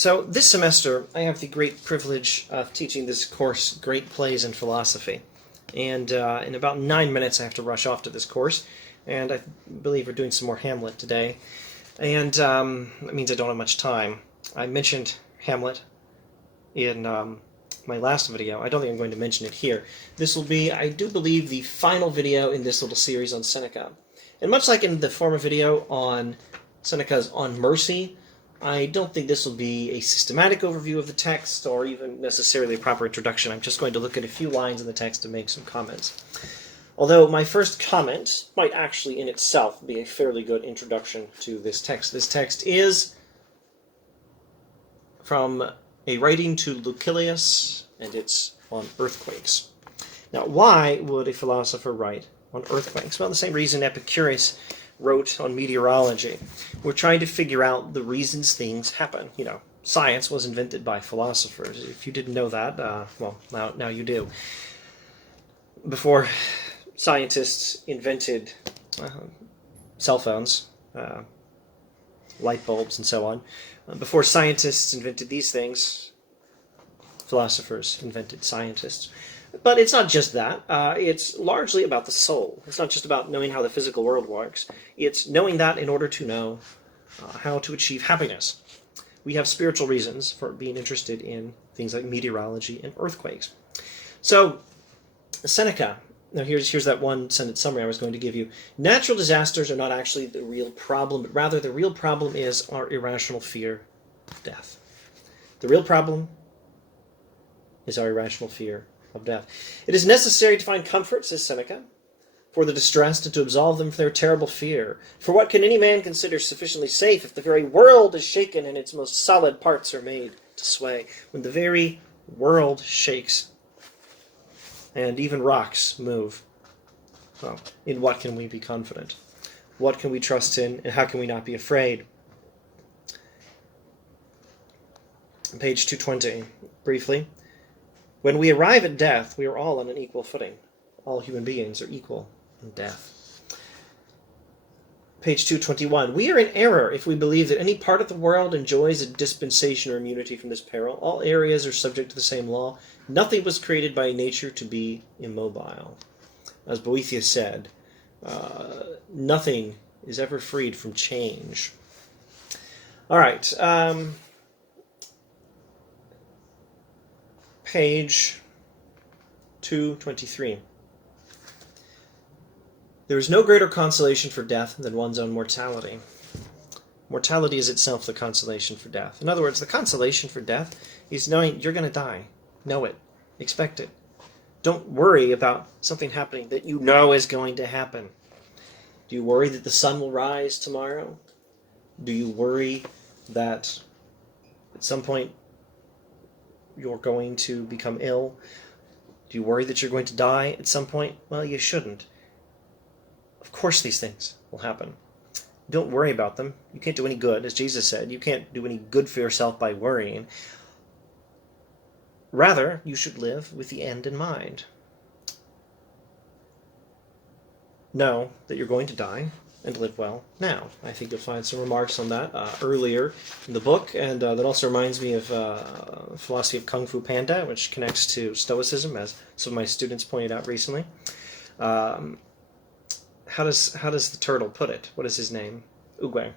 So this semester, I have the great privilege of teaching this course, Great Plays in Philosophy. And in about 9 minutes, I have to rush off to this course. And I believe we're doing some more Hamlet today. And that means I don't have much time. I mentioned Hamlet in my last video. I don't think I'm going to mention it here. This will be, I do believe, the final video in this little series on Seneca. And much like in the former video on Seneca's On Mercy, I don't think this will be a systematic overview of the text or even necessarily a proper introduction. I'm just going to look at a few lines in the text and make some comments. Although my first comment might actually in itself be a fairly good introduction to this text. This text is from a writing to Lucilius, and it's on earthquakes. Now, why would a philosopher write on earthquakes? Well, the same reason Epicurus wrote on meteorology. We're trying to figure out the reasons things happen. You know, science was invented by philosophers. If you didn't know that, well, now you do. Before scientists invented cell phones, light bulbs, and so on, before scientists invented these things, philosophers invented scientists. But it's not just that. It's largely about the soul. It's not just about knowing how the physical world works. It's knowing that in order to know how to achieve happiness. We have spiritual reasons for being interested in things like meteorology and earthquakes. So, Seneca. Now here's that one sentence summary I was going to give you. Natural disasters are not actually the real problem, but rather the real problem is our irrational fear of death. The real problem is our irrational fear of death. It is necessary to find comfort, says Seneca, for the distressed and to absolve them from their terrible fear. For what can any man consider sufficiently safe if the very world is shaken and its most solid parts are made to sway? When the very world shakes and even rocks move, well, in what can we be confident? What can we trust in, and how can we not be afraid? Page 220, briefly. When we arrive at death, we are all on an equal footing. All human beings are equal in death. Page 221. We are in error if we believe that any part of the world enjoys a dispensation or immunity from this peril. All areas are subject to the same law. Nothing was created by nature to be immobile. As Boethius said, nothing is ever freed from change. All right. Page 223. There is no greater consolation for death than one's own mortality. Mortality is itself the consolation for death. In other words, the consolation for death is knowing you're going to die. Know it. Expect it. Don't worry about something happening that you know is going to happen. Do you worry that the sun will rise tomorrow? Do you worry that at some point you're going to become ill? Do you worry that you're going to die at some point? Well, you shouldn't. Of course these things will happen. Don't worry about them. You can't do any good, as Jesus said. You can't do any good for yourself by worrying. Rather, you should live with the end in mind. Know that you're going to die and live well now. I think you'll find some remarks on that earlier in the book, and that also reminds me of philosophy of Kung Fu Panda, which connects to Stoicism, as some of my students pointed out recently. How does the turtle put it? What is his name? Uguay.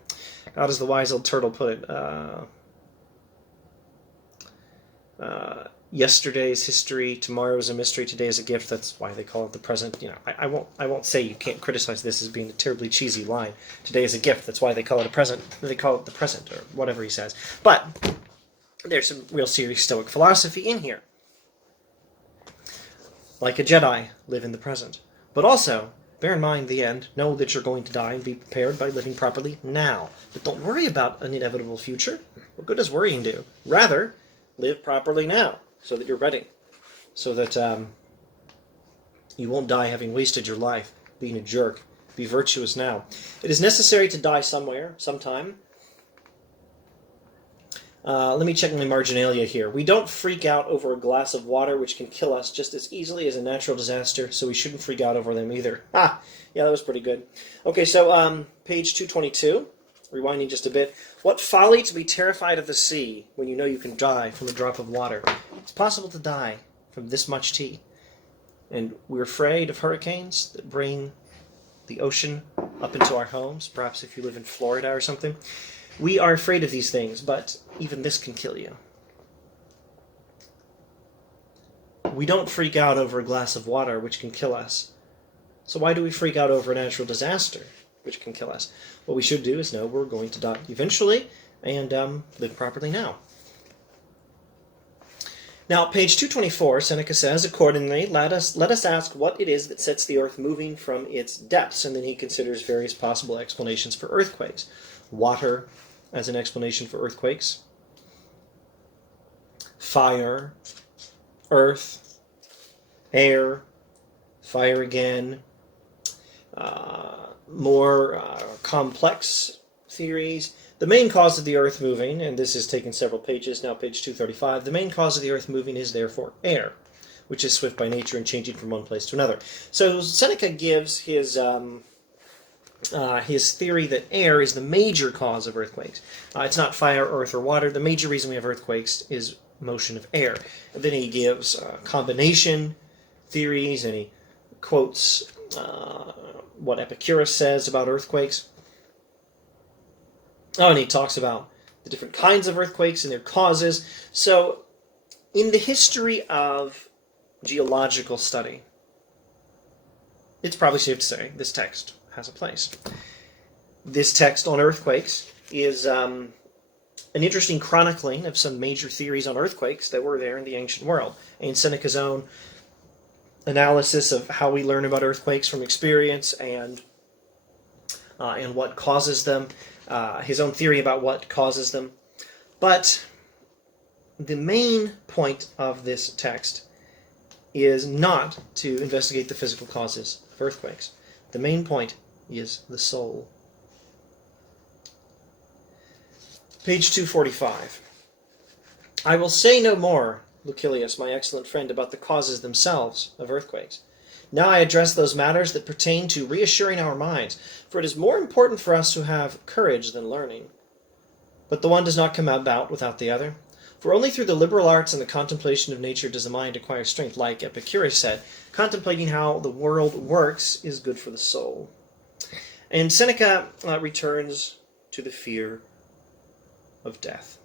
How does the wise old turtle put it? Yesterday's history, tomorrow is a mystery, today is a gift. That's why they call it the present. You know, I won't say you can't criticize this as being a terribly cheesy line. Today is a gift. That's why they call it a present. They call it the present, or whatever he says. But there's some real serious Stoic philosophy in here. Like a Jedi, live in the present. But also, bear in mind the end. Know that you're going to die and be prepared by living properly now. But don't worry about an inevitable future. What good does worrying do? Rather, live properly now, so that you're ready, so that you won't die having wasted your life being a jerk. Be virtuous now. It is necessary to die somewhere, sometime. Let me check my marginalia here. We don't freak out over a glass of water, which can kill us just as easily as a natural disaster, so we shouldn't freak out over them either. Yeah, that was pretty good. Okay, so page 222. rewinding just a bit. What folly to be terrified of the sea when you know you can die from a drop of water. It's possible to die from this much tea. And we're afraid of hurricanes that bring the ocean up into our homes, perhaps if you live in Florida or something. We are afraid of these things, but even this can kill you. We don't freak out over a glass of water, which can kill us. So why do we freak out over a natural disaster, which can kill us? What we should do is know we're going to die eventually and live properly now. Now, page 224, Seneca says, accordingly, let us ask what it is that sets the earth moving from its depths, and then he considers various possible explanations for earthquakes. Water as an explanation for earthquakes. Fire, earth, air, fire again. More complex theories. The main cause of the earth moving, and this is taken several pages, now page 235, the main cause of the earth moving is therefore air, which is swift by nature and changing from one place to another. So Seneca gives his theory that air is the major cause of earthquakes. It's not fire, earth, or water. The major reason we have earthquakes is motion of air. And then he gives combination theories, and he quotes what Epicurus says about earthquakes. Oh, and he talks about the different kinds of earthquakes and their causes. So, in the history of geological study, it's probably safe to say this text has a place. This text on earthquakes is an interesting chronicling of some major theories on earthquakes that were there in the ancient world, and Seneca's own analysis of how we learn about earthquakes from experience and what causes them, his own theory about what causes them. But the main point of this text is not to investigate the physical causes of earthquakes. The main point is the soul. Page 245. I will say no more, Lucilius, my excellent friend, about the causes themselves of earthquakes. Now I address those matters that pertain to reassuring our minds, for it is more important for us to have courage than learning. But the one does not come about without the other, for only through the liberal arts and the contemplation of nature does the mind acquire strength. Like Epicurus said, contemplating how the world works is good for the soul. And Seneca returns to the fear of death.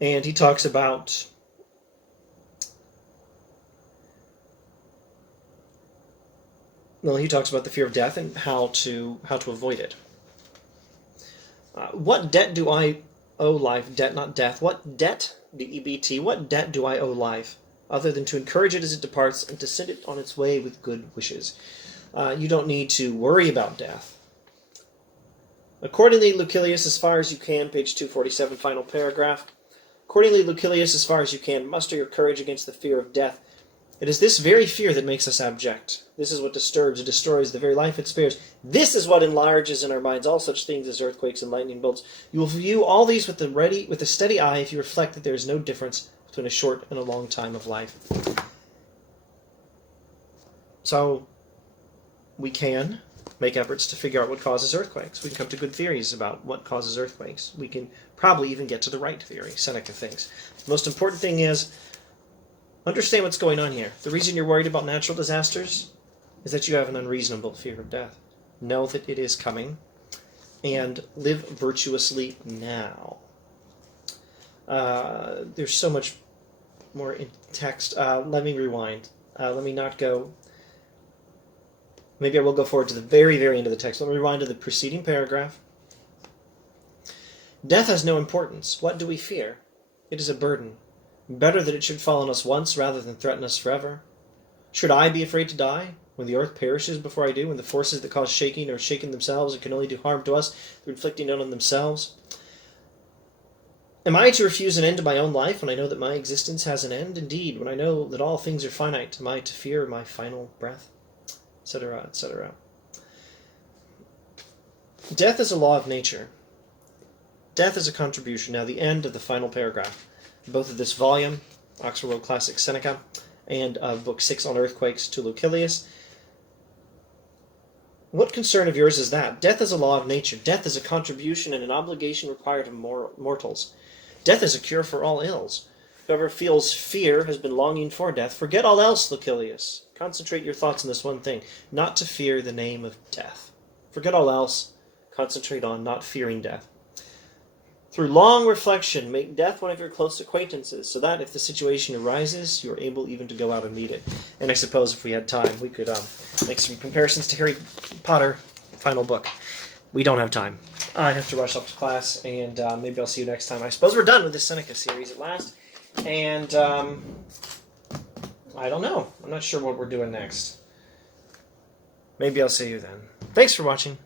And he talks about the fear of death and how to avoid it. What debt do I owe life? Debt, not death. What debt, D-E-B-T, what debt do I owe life, other than to encourage it as it departs and to send it on its way with good wishes? You don't need to worry about death. Accordingly, Lucilius, as far as you can, page 247, final paragraph. Accordingly, Lucilius, as far as you can, muster your courage against the fear of death. It is this very fear that makes us abject. This is what disturbs and destroys the very life it spares. This is what enlarges in our minds all such things as earthquakes and lightning bolts. You will view all these with a steady eye if you reflect that there is no difference between a short and a long time of life. So, we can make efforts to figure out what causes earthquakes. We can come to good theories about what causes earthquakes. We can probably even get to the right theory, Seneca thinks. The most important thing is understand what's going on here. The reason you're worried about natural disasters is that you have an unreasonable fear of death. Know that it is coming and live virtuously now. There's so much more in text. Let me rewind. Let me not go... Maybe I will go forward to the very, very end of the text. Let me rewind to the preceding paragraph. Death has no importance. What do we fear? It is a burden. Better that it should fall on us once rather than threaten us forever. Should I be afraid to die when the earth perishes before I do, when the forces that cause shaking are shaken themselves and can only do harm to us through inflicting it on themselves? Am I to refuse an end to my own life when I know that my existence has an end? Indeed, when I know that all things are finite, am I to fear my final breath? Etc., etc. Death is a law of nature. Death is a contribution. Now, the end of the final paragraph, both of this volume, Oxford World Classic Seneca, and of Book 6 on Earthquakes to Lucilius. What concern of yours is that? Death is a law of nature. Death is a contribution and an obligation required of mortals. Death is a cure for all ills. Whoever feels fear has been longing for death. Forget all else, Lucilius. Concentrate your thoughts on this one thing, not to fear the name of death. Forget all else. Concentrate on not fearing death. Through long reflection, make death one of your close acquaintances, so that if the situation arises, you are able even to go out and meet it. And I suppose if we had time, we could make some comparisons to Harry Potter, final book. We don't have time. I have to rush off to class, and maybe I'll see you next time. I suppose we're done with this Seneca series at last. And I don't know. I'm not sure what we're doing next. Maybe I'll see you then. Thanks for watching.